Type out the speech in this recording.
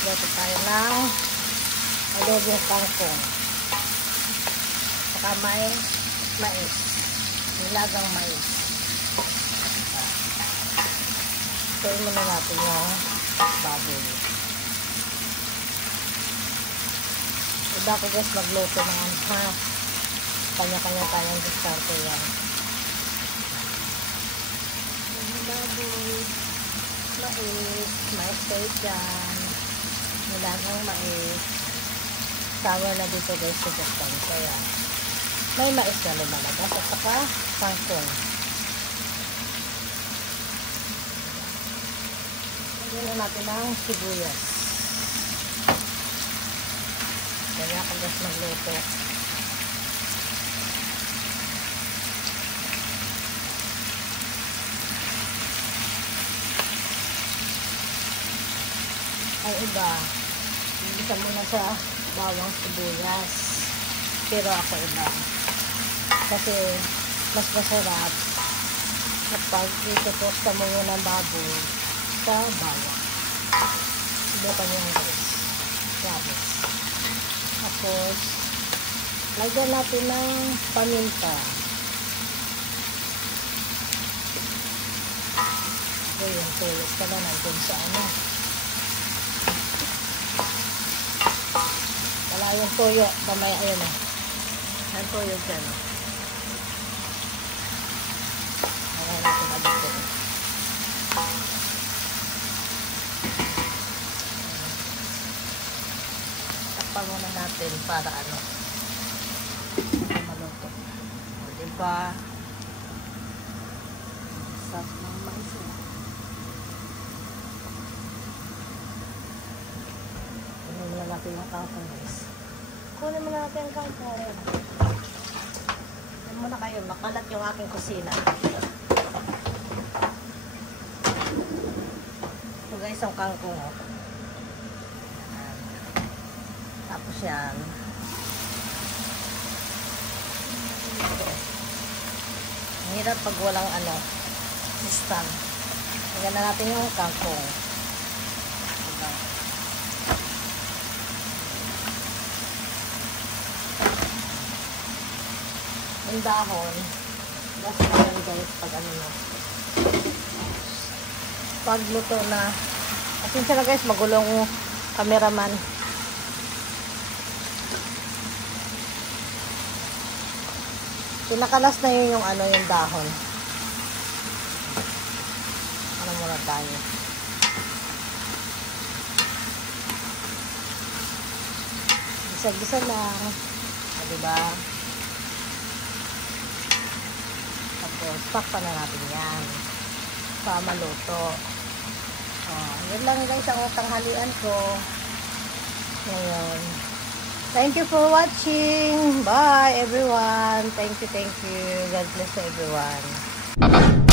Luto tayo ng adobong kangkong. Saka may mais. Nilagang mais. Tuloy muna natin yung baboy. Iba ko guys magluto ng half. Kanya-kanya tayong diskarte yan. Baboy, mais, mais kayo dyan, nilagang mais, sama na dito guys sa Japan. Kaya may mais na lumalabas at saka kangkong. Lagyan na natin ang sibuyas. Kaya ako guys magluto. Ang iba, bisa muna sa bawang sibuyas. Pero ako iba. Kasi mas masarap kapag itutosta mo yun ng baboy sa bawang. Subukan nyo guys. Promise. Tapos, lagyan natin ng paminta. So, yung tulos ka na nandun sa ano. Wala yung toyo. Damay, ayun eh. Ang toyo dyan. Ayan natin nabito. Takpan muna natin para ano. Maluto. O diba? Sarap ng mais eh. Kunin muna natin yung kangkong guys. Kunin muna natin yung kangkong. Kunin muna kayo. Makalat yung aking kusina. Ito guys ang kangkong. Oh. Tapos yan. Ang hirap pag walang ano. Stand. Lagyan na natin yung kangkong. Diba? Yung dahon. Basta yan guys pag ano na. Pag luto na. Pasensya na guys, magulong cameraman. Pinakalas na yun yung ano yung dahon. Ano muna tayo. Gisa-gisa lang. O, diba? Tapos, takpan na natin yan. Para maluto. O, yun lang guys ang tanghalian ko. Ngayon. Thank you for watching. Bye everyone. Thank you. God bless everyone.